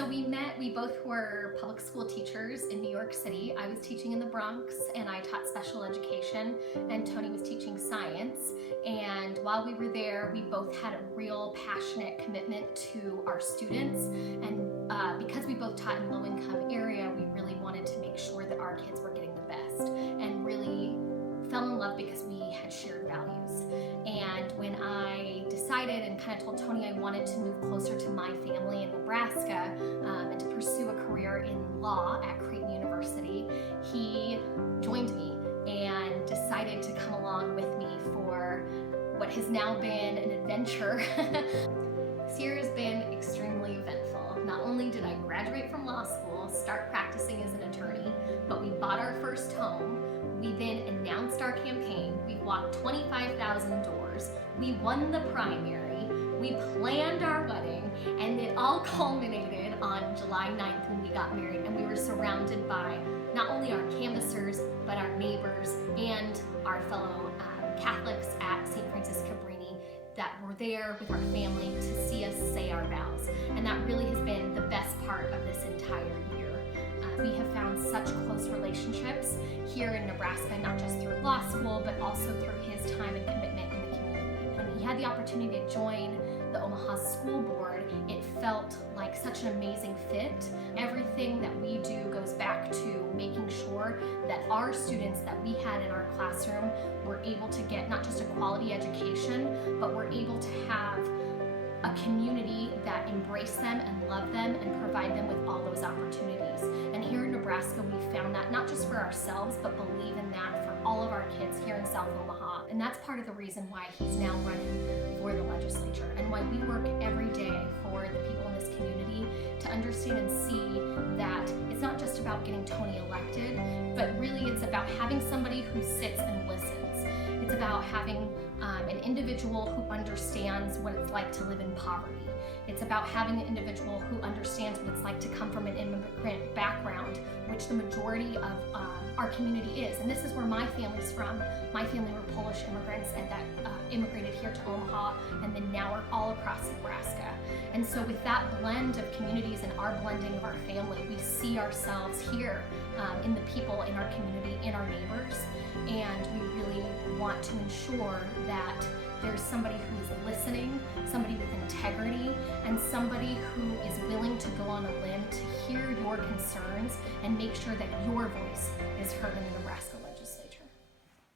So we both were public school teachers in New York City. I was teaching in the Bronx and I taught special education, and Tony was teaching science. And while we were there, we both had a real passionate commitment to our students. And because we both taught in low-income area, we really wanted to make sure that our kids were getting the best, and really fell in love because we had shared values. And when I decided and kind of told Tony I wanted to move closer to my family in Nebraska and to pursue a career in law at Creighton University, he joined me and decided to come along with me for what has now been an adventure. This year has been extremely eventful. Not only did I graduate from law school, start practicing as an attorney, but we bought our first home. We then announced our campaign. We walked 25,000 doors. We won the primary. We planned our wedding, and it all culminated on July 9th when we got married, and we were surrounded by not only our canvassers, but our neighbors and our fellow Catholics at St. Francis Cabrini that were there with our family to see us say our vows. And that really has been the best part of this entire year. We have found such close relationships here in Nebraska, not just through law school, but also through his time and commitment in the community. When he had the opportunity to join the Omaha School Board, it felt like such an amazing fit. Everything that we do goes back to making sure that our students that we had in our classroom were able to get not just a quality education, but were able to have a community that embraced them and loved them and provide them with all those opportunities. And here in Nebraska, we found that not just for ourselves, but believe in that for all of our kids here in South Omaha. And that's part of the reason why he's now running for the legislature, and why we work every day for the people in this community to understand and see that it's not just about getting Tony elected, but really it's about having somebody who sits and listens. It's about having an individual who understands what it's like to live in poverty. It's about having an individual who understands what it's like to come from an immigrant background, which the majority of our community is. And this is where my family's from. My family were Polish immigrants and that immigrated here to Omaha, and then now are all across Nebraska. And so with that blend of communities and our blending of our family, we see ourselves here in the people in our community, in our neighbors, and we really want to ensure that there's somebody who is listening, somebody with integrity, and somebody who is willing to go on a limb to hear your concerns and make sure that your voice is heard in the Nebraska